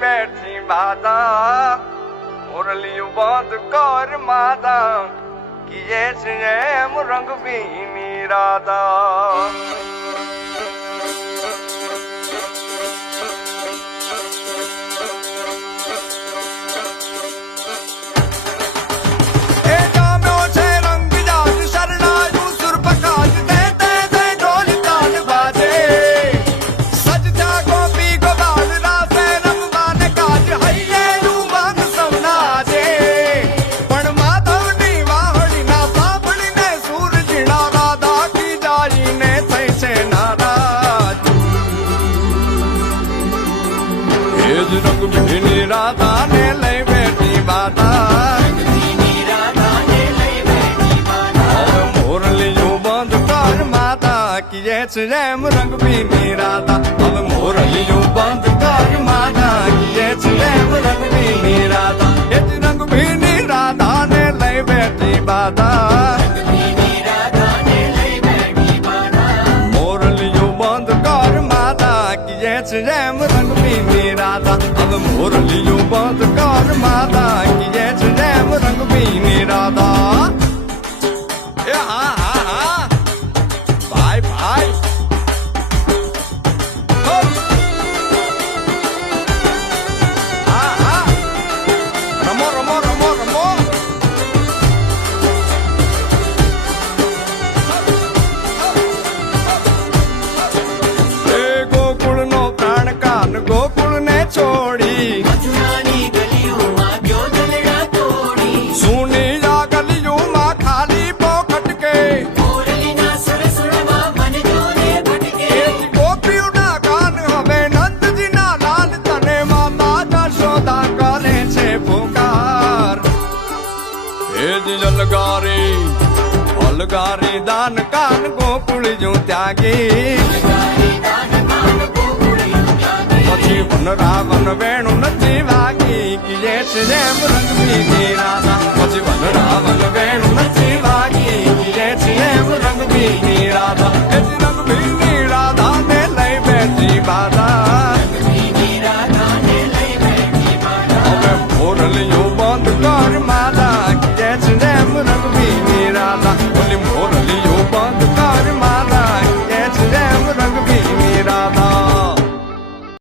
बैठी बाधा मुरली बंद कर मादा किए से रंग भी निरादा रंग भीनी राधा ने लई बैठी बाधा मोरलियों बंद कर माता किए रेम रंग भीनी राधा अब मोरलियों बंद कर माता किए रेम रंग भीनी राधा रंग भीनी राधा ने लई बैठी बाधा मोरलियों बंद कर माता किए रेम रंग भीनी राधा अब मोरलियों बंद कर माता किए रेम रंग भीनी राधा हाँ भाई भाई हाँ रमो रमो रमो रमो गोकुल नो प्राण कान गोकुल ने छोड़ी सुनी जा गलियों माँ खाली पोखट के गोपियों ना कान हमें नंद जी ना लाल तने माता जशोदा करे छे पुकार अलगारी दान कान गोकुल जो त्यागी પછી વન રાવણ વેણુ નથી વાગી કિએ છે રેમ રંગ ભીની રાધા પછી વન રાવણ વેણુ નથી